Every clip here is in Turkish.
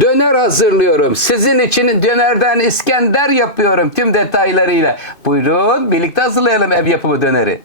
Döner hazırlıyorum. Sizin için dönerden İskender yapıyorum tüm detaylarıyla. Buyurun birlikte hazırlayalım ev yapımı döneri.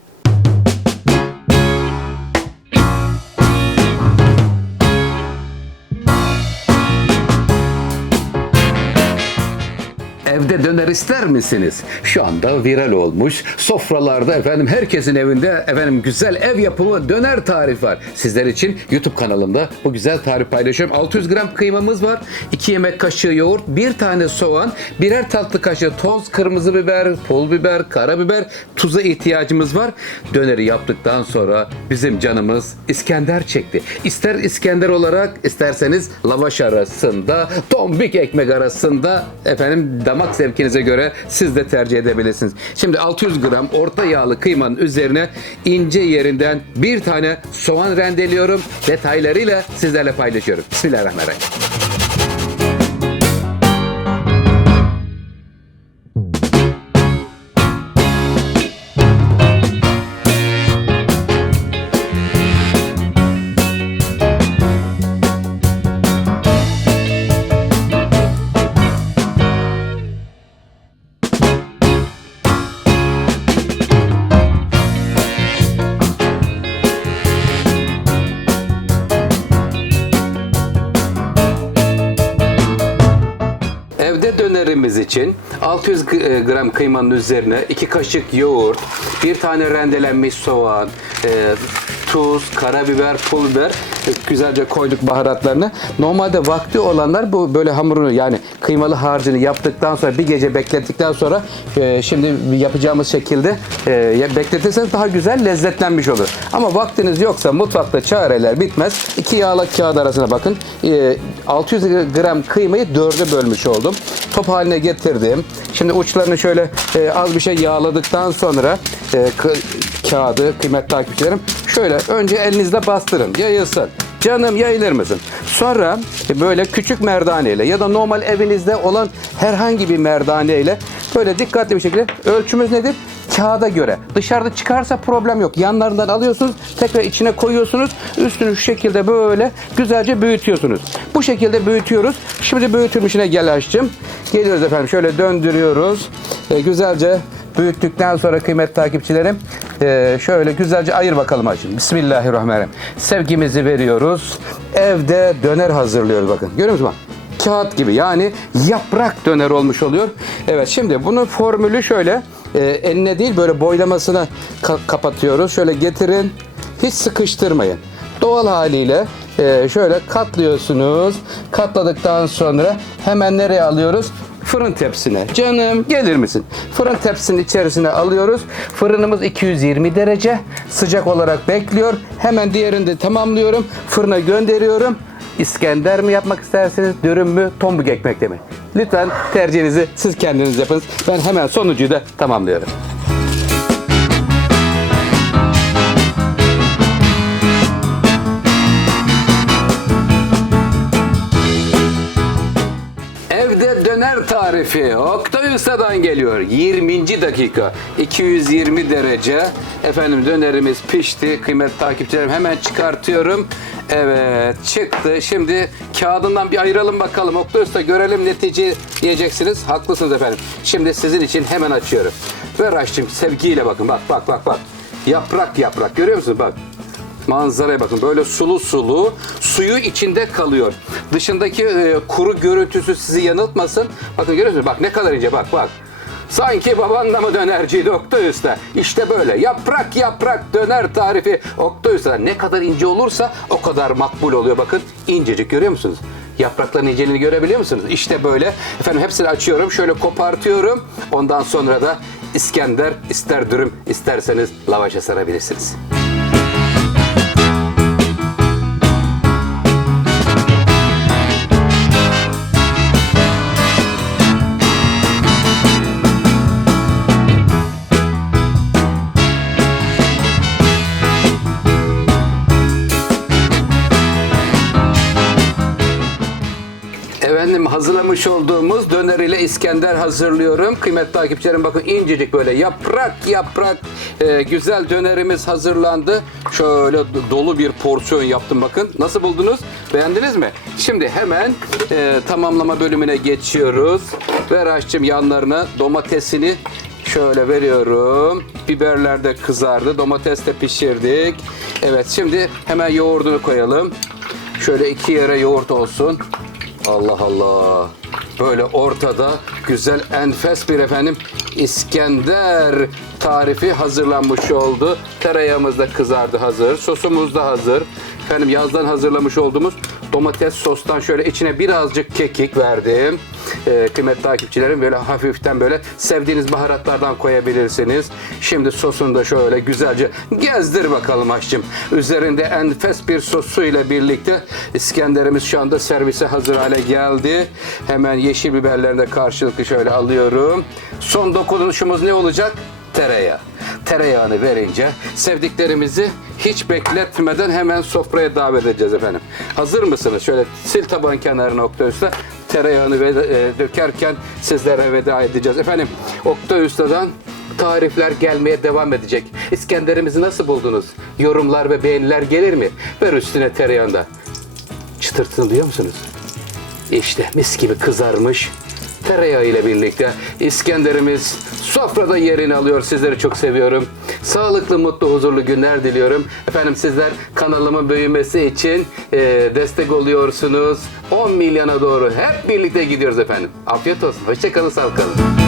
Evde döner ister misiniz? Şu anda viral olmuş. Sofralarda efendim herkesin evinde efendim güzel ev yapımı döner tarif var. Sizler için YouTube kanalımda bu güzel tarif paylaşıyorum. 600 gram kıymamız var. 2 yemek kaşığı yoğurt, bir tane soğan, birer tatlı kaşığı toz kırmızı biber, pul biber, karabiber, tuza ihtiyacımız var. Döneri yaptıktan sonra bizim canımız İskender çekti. İster İskender olarak isterseniz lavaş arasında, tombik ekmek arasında efendim damak zevkinize göre siz de tercih edebilirsiniz. Şimdi 600 gram orta yağlı kıymanın üzerine ince yerinden bir tane soğan rendeliyorum. Detaylarıyla sizlerle paylaşıyorum. Bismillahirrahmanirrahim. Evde dönerimiz için 600 g- e, gram kıymanın üzerine 2 kaşık yoğurt, bir tane rendelenmiş soğan, e, tuz, karabiber, pul biber e, güzelce koyduk baharatlarını. Normalde vakti olanlar bu böyle hamurunu yani kıymalı harcını yaptıktan sonra bir gece beklettikten sonra e, şimdi yapacağımız şekilde e, bekletirseniz daha güzel lezzetlenmiş olur. Ama vaktiniz yoksa mutfakta çareler bitmez. İki yağlı kağıt arasına bakın. E, 600 gram kıymayı dörde bölmüş oldum. Top haline getirdim. Şimdi uçlarını şöyle e, az bir şey yağladıktan sonra e, kağıdı kıymetli takipçilerim şöyle önce elinizle bastırın yayılsın. Canım yayılır mısın? Sonra e, böyle küçük merdaneyle ya da normal evinizde olan herhangi bir merdaneyle böyle dikkatli bir şekilde ölçümüz nedir? Kağıda göre. Dışarıda çıkarsa problem yok. Yanlarından alıyorsunuz, tekrar içine koyuyorsunuz. Üstünü şu şekilde böyle güzelce büyütüyorsunuz. Bu şekilde büyütüyoruz. Şimdi büyütülmüşüne gel açtım. Geliyoruz efendim şöyle döndürüyoruz. E, güzelce büyüttükten sonra kıymetli takipçilerim e, şöyle güzelce ayır bakalım açın. Bismillahirrahmanirrahim. Sevgimizi veriyoruz. Evde döner hazırlıyoruz bakın. Görüyor musunuz? Kağıt gibi yani yaprak döner olmuş oluyor. Evet şimdi bunun formülü şöyle e, eline değil böyle boylamasına ka- kapatıyoruz. Şöyle getirin hiç sıkıştırmayın. Doğal haliyle e, şöyle katlıyorsunuz. Katladıktan sonra hemen nereye alıyoruz? Fırın tepsine. Canım gelir misin? Fırın tepsinin içerisine alıyoruz. Fırınımız 220 derece sıcak olarak bekliyor. Hemen diğerini de tamamlıyorum. Fırına gönderiyorum. İskender mi yapmak isterseniz, dürüm mü, tombuk ekmekte mi? Lütfen tercihinizi siz kendiniz yapınız. Ben hemen sonucuyu da tamamlıyorum. Geliyor. 20. dakika. 220 derece. Efendim dönerimiz pişti. Kıymetli takipçilerim hemen çıkartıyorum. Evet çıktı. Şimdi kağıdından bir ayıralım bakalım. Oktay Usta görelim netice diyeceksiniz. Haklısınız efendim. Şimdi sizin için hemen açıyorum. Ver açtım sevgiyle bakın. Bak bak bak bak. Yaprak yaprak görüyor musunuz? Bak. Manzaraya bakın böyle sulu sulu suyu içinde kalıyor. Dışındaki e, kuru görüntüsü sizi yanıltmasın. Bakın görüyor musunuz? Bak ne kadar ince bak bak. Sanki babanla mı dönerciydi Oktay Usta? İşte böyle yaprak yaprak döner tarifi Oktay Usta. Ne kadar ince olursa o kadar makbul oluyor bakın. incecik görüyor musunuz? Yaprakların inceliğini görebiliyor musunuz? İşte böyle. Efendim hepsini açıyorum. Şöyle kopartıyorum. Ondan sonra da İskender ister dürüm isterseniz lavaşa sarabilirsiniz. Hazırlamış olduğumuz döner ile İskender hazırlıyorum. Kıymetli takipçilerim bakın incecik böyle yaprak yaprak e, güzel dönerimiz hazırlandı. Şöyle do- dolu bir porsiyon yaptım bakın. Nasıl buldunuz? Beğendiniz mi? Şimdi hemen e, tamamlama bölümüne geçiyoruz. Ver aşçım yanlarına domatesini Şöyle veriyorum. Biberler de kızardı. Domates de pişirdik. Evet şimdi hemen yoğurdunu koyalım. Şöyle iki yere yoğurt olsun. Allah Allah. Böyle ortada güzel enfes bir efendim İskender tarifi hazırlanmış oldu. Tereyağımız da kızardı hazır. Sosumuz da hazır. Efendim yazdan hazırlamış olduğumuz domates sostan şöyle içine birazcık kekik verdim. Ee, kıymetli takipçilerim böyle hafiften böyle sevdiğiniz baharatlardan koyabilirsiniz. Şimdi sosunu da şöyle güzelce gezdir bakalım aşçım. Üzerinde enfes bir sosuyla birlikte İskenderimiz şu anda servise hazır hale geldi. Hemen yeşil biberlerini de karşılıklı şöyle alıyorum. Son dokunuşumuz ne olacak? Tereyağı. Tereyağını verince sevdiklerimizi hiç bekletmeden hemen sofraya davet edeceğiz efendim. Hazır mısınız? Şöyle sil taban kenarına Oktay Usta. Tereyağını ve, e, dökerken sizlere veda edeceğiz. Efendim Oktay Usta'dan tarifler gelmeye devam edecek. İskenderimizi nasıl buldunuz? Yorumlar ve beğeniler gelir mi? Ver üstüne tereyağında. Çıtırtını duyuyor musunuz? İşte mis gibi kızarmış tereyağı ile birlikte İskenderimiz sofrada yerini alıyor. Sizleri çok seviyorum. Sağlıklı, mutlu, huzurlu günler diliyorum. Efendim sizler kanalımın büyümesi için e, destek oluyorsunuz. 10 milyona doğru hep birlikte gidiyoruz efendim. Afiyet olsun. Hoşçakalın, sağlıklı kalın.